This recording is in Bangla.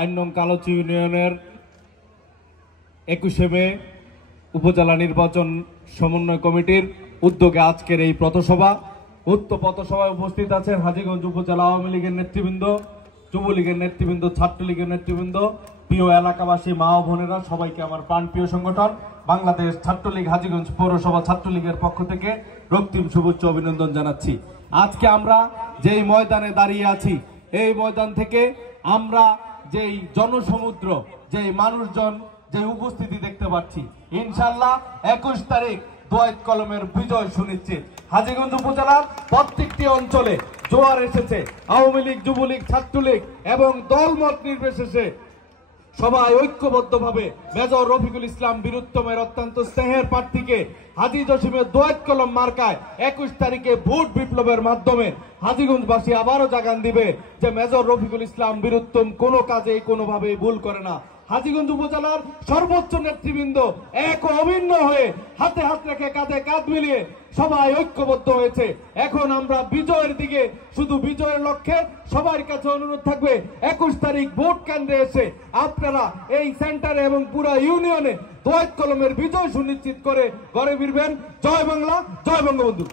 আইন নং কালোচি ইউনিয়নের 21শে মে উপজেলা নির্বাচন সমন্বয় কমিটির উদ্যোগে আজকের এই পথসভা। উক্ত পথসভায় উপস্থিত আছেন হাজীগঞ্জ উপজেলা আওয়ামী লীগের নেতৃবৃন্দ, যুবলীগের নেতৃবৃন্দ, ছাত্রলীগের নেতৃবৃন্দ, প্রিয় এলাকাবাসী, মা ও বোনেরা, সবাইকে আমার প্রাণপ্রিয় সংগঠন বাংলাদেশ ছাত্রলীগ হাজীগঞ্জ পৌরসভা ছাত্রলীগের পক্ষ থেকে রক্তিম শুভেচ্ছা অভিনন্দন জানাচ্ছি। আজকে আমরা যেই ময়দানে দাঁড়িয়ে আছি, এই ময়দান থেকে আমরা যেই জনসমুদ্র, যেই মানুষজন, যে উপস্থিতি দেখতে পাচ্ছি, ইনশাআল্লাহ 21 তারিখ দোয়াত কলমের বিজয় সুনিশ্চিত। হাজীগঞ্জ উপজেলার প্রত্যেকটি অঞ্চলে জোয়ার এসেছে। আওয়ামী লীগ, যুবলীগ, ছাত্রলীগ এবং দলমত নির্বিশেষে সবাই ঐক্যবদ্ধভাবে মেজর রফিকুল ইসলাম বীরুত্তমের অত্যন্ত স্নেহের প্রার্থীকে হাজী জসিমের দোয়াত কলম মার্কায় 21 তারিখে ভোট বিপ্লবের মাধ্যমে হাজীগঞ্জবাসী আবারও জাগান দিবে যে মেজর রফিকুল ইসলাম বীরুত্তম কোনো কাজে কোনোভাবেই ভুল করে না। হাজীগঞ্জ উপজেলার সর্বোচ্চ নেতৃবৃন্দ এক ও অভিন্ন হয়ে হাতে হাত রেখে কাঁধে কাঁধ মিলিয়ে সবাই ঐক্যবদ্ধ হয়েছে। এখন আমরা বিজয়ের দিকে, শুধু বিজয়ের লক্ষ্যে সবার কাছে অনুরোধ থাকবে 21 তারিখ ভোট কেন্দ্রে এসে আপনারা এই সেন্টারে এবং পুরো ইউনিয়নে দোয়াত কলমের বিজয় সুনিশ্চিত করে ঘরে ফিরবেন। জয় বাংলা, জয় বঙ্গবন্ধু।